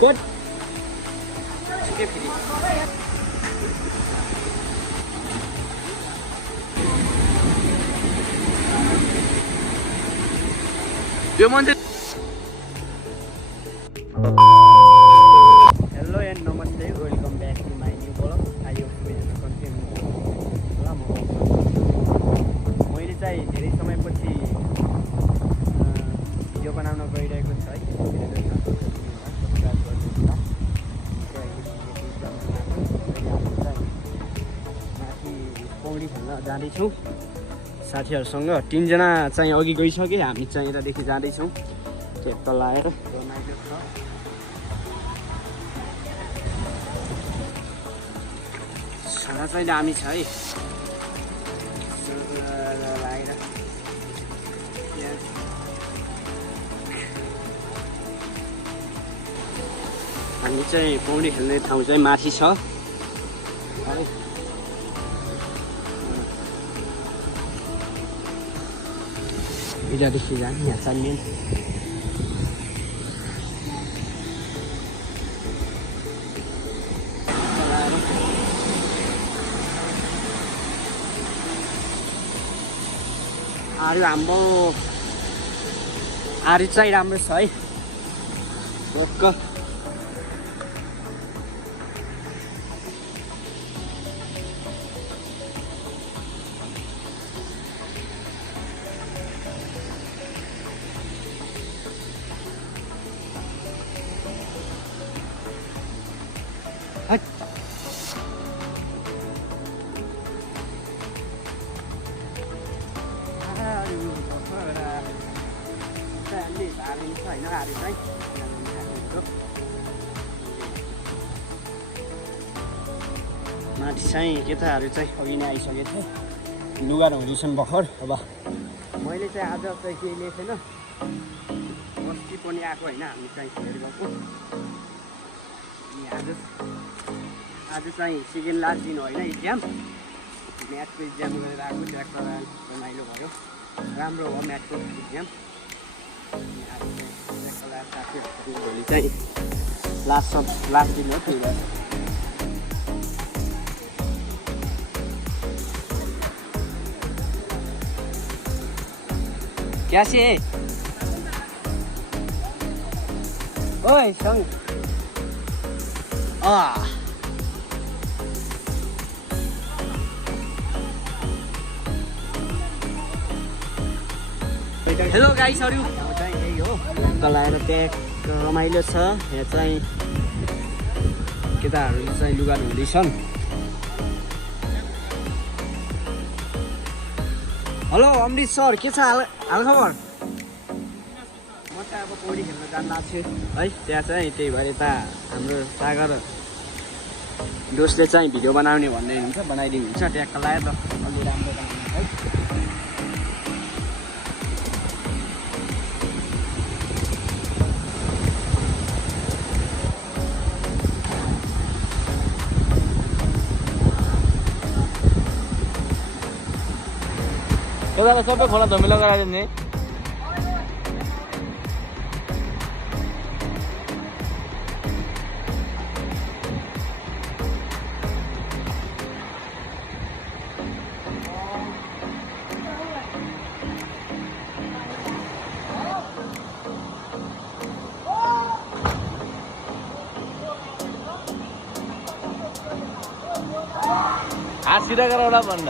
Good. Skip it. You want it? Hello and namaste. Welcome back to my new vlog. I hope you will continue. मैले चाहिँ धेरै समयपछि video बनाउन गइरहेको छु है। पौडी खेल्न जाँदैछौँ साथीहरूसँग। 3 जना चाहिँ अघि गइसके, हामी चाहिँ यतादेखि जाँदैछौँ ट्याक्क लाएर। खाना चाहिँ दामी छ है। हामी चाहिँ पौडी खेल्ने ठाउँ चाहिँ माथि छ। यतादेखि जाने यहाँ चाहिने आरु हाम्रो आरु चाहिँ राम्रो छ है। माथि चाहिँ केटाहरू चाहिँ अघि नै आइसकेको थियो, लुगा धुँदैछन् भर्खर। अब मैले चाहिँ आज चाहिँ केही लेखेन, अस्ति पनि आएको होइन, हामी चाहिँ हेरेर गएको। आज चाहिँ सेकेन्ड लास्ट दिन होइन इक्जाम, म्याथको इक्जाम गरेर आएको। ट्र्याक्टर रमाइलो भयो, राम्रो हो म्याथको इक्जाम। भोलि चाहिँ लास्ट दिन हो। त्यही भएर कैसे है? ओए संग हेलो गाइसहरु, चाहिँ यही हो तलाएर ट्याक रमाइलो छ। यहाँ चाहिँ केटाहरू चाहिँ लुगा धुँदैछन्। हेलो अमृत सर, के छ हाल खबर? म चाहिँ अब पौडी खेल्न जान लाग्छु है त्यहाँ चाहिँ। त्यही भएर यता हाम्रो सागर दोस्तले चाहिँ भिडियो बनाउने भन्ने हुन्छ, बनाइदिनुहुन्छ। ट्याक्क लाएर त अलि राम्रो बनाउनु है। Kita sampai खोला धमिलो गराएर नि हात सिधा गरेर एउटा भन्न।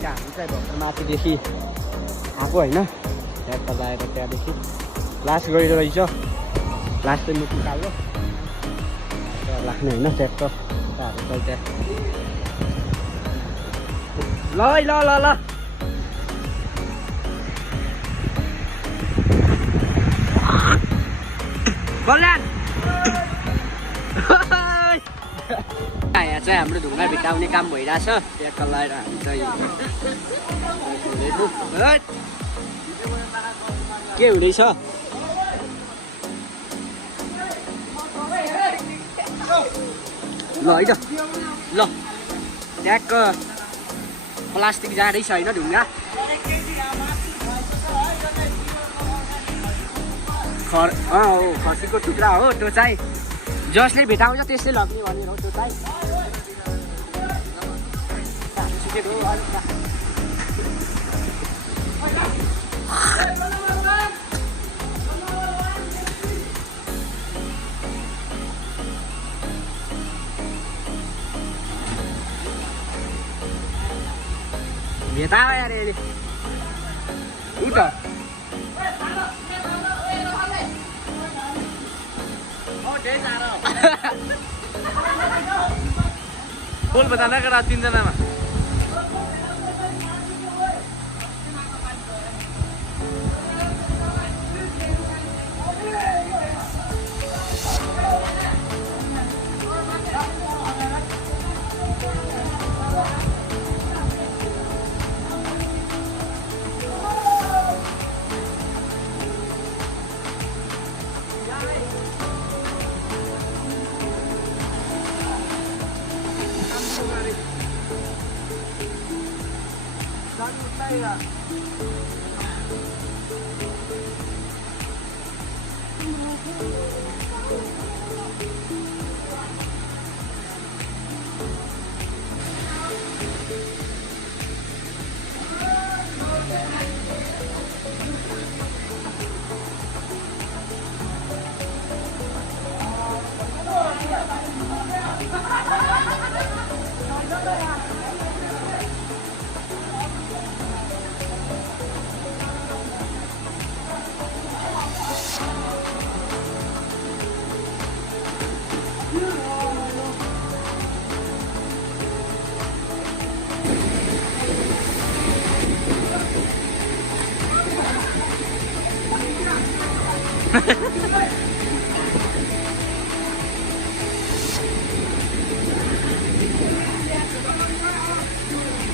हामी चाहिँ भर्खर माथिदेखि आएको होइन, ट्याक्क लगाएर त्यहाँदेखि लास्ट गइरहेको रहेछ। लास्ट चाहिँ मुख निकाल्यो लाग्ने होइन ट्याक्क त्यहाँ। ल ल ल ल कल्याण यहाँ चाहिँ हाम्रो ढुङ्गा भिटाउने काम भइरहेछ। ट्याक्क लगाएर हामी चाहिँ के हुँदैछ ल है त ल ट्याक्क प्लास्टिक जाँदैछ होइन ढुङ्गा खसीको टुक्रा हो त्यो चाहिँ जसले भेटाउँछ त्यसले लग्ने भनेर हो त्यो चाहिँ भेटायो यार यसले उ त बोल बताना करा 3 जनामा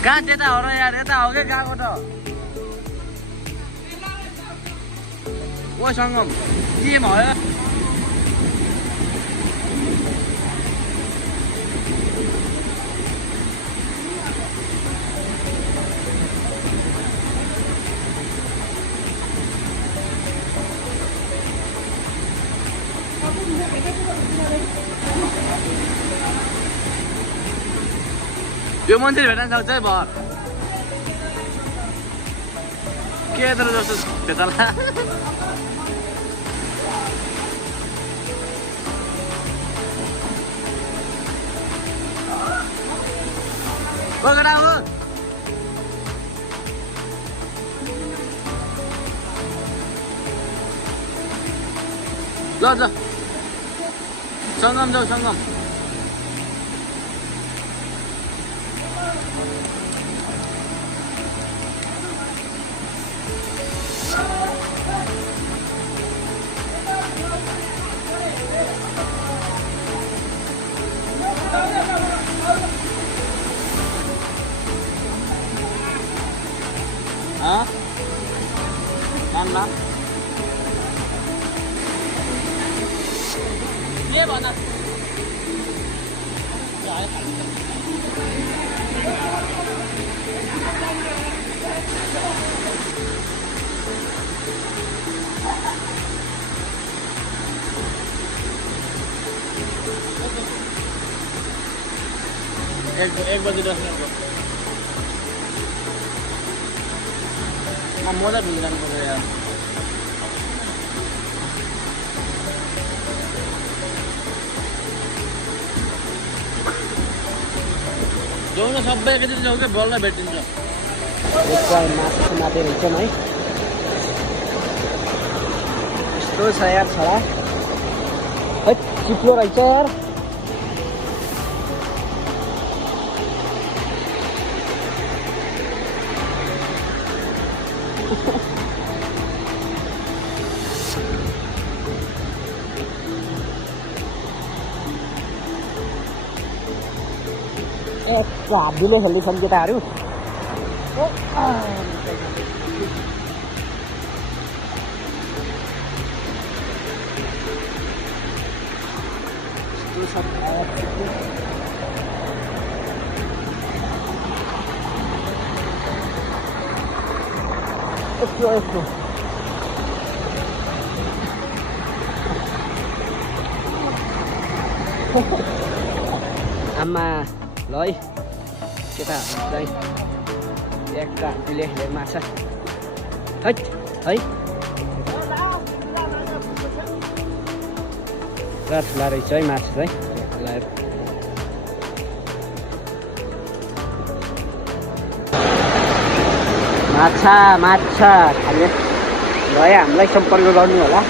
कहाँ त्यता हो र यार यता हो कि गएको त ओ सङ्गम के भयो यो मन्दिर भेट्न सक्छ है भर के तर जस्तो भेटला बगडा हो ल सङ्गम जाऊ सङ्गम के भन एक बजी 10 मिनट मोजा ढुङ्गा जानु पर्छ यार जाउँ न सबै एकैचोटि जाउँ क्या बल्ल भेटिन्छ मासु मात्रै हुन्छ है यस्तो छ यार छोरा है चिप्लो रहेछ यार हात दिले खेल्दैछन् केटाहरू यस्तो आमा ल है केटाहरू चाहिँ एकटा हात्तीले माछा है है र ठुला रहेछ है माछा चाहिँ माछा माछा खाले ल हामीलाई सम्पर्क गर्नु होला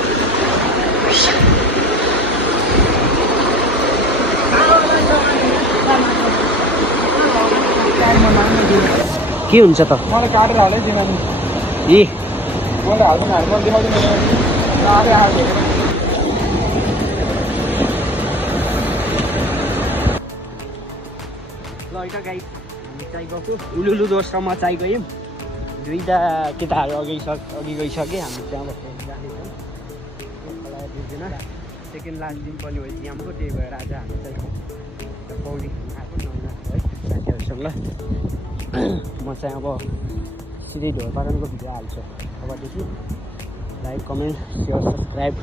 के हुन्छ त मलाई काटेर हालै दिनु यी मैले हाल्नु हाल्नु देखाउँदिन ल है त गाई हामी चाहिँ गएको उलुलु दोस्रोमा चाहिँ गयौँ दुईवटा केटाहरू अघि गइसके हामी त्यहाँबाट जाँदैछौँ बुझ्दैन सेकेन्ड लास्ट दिन पनि हो यहाँको त्यही भएर आज हामी चाहिँ पौडी आएको नहुन है साथीहरूसँग ल म चाहिँ अब सिधै ढोरपाटनको भिडियो हाल्छु अबदेखि लाइक कमेन्ट सेयर सब्सक्राइब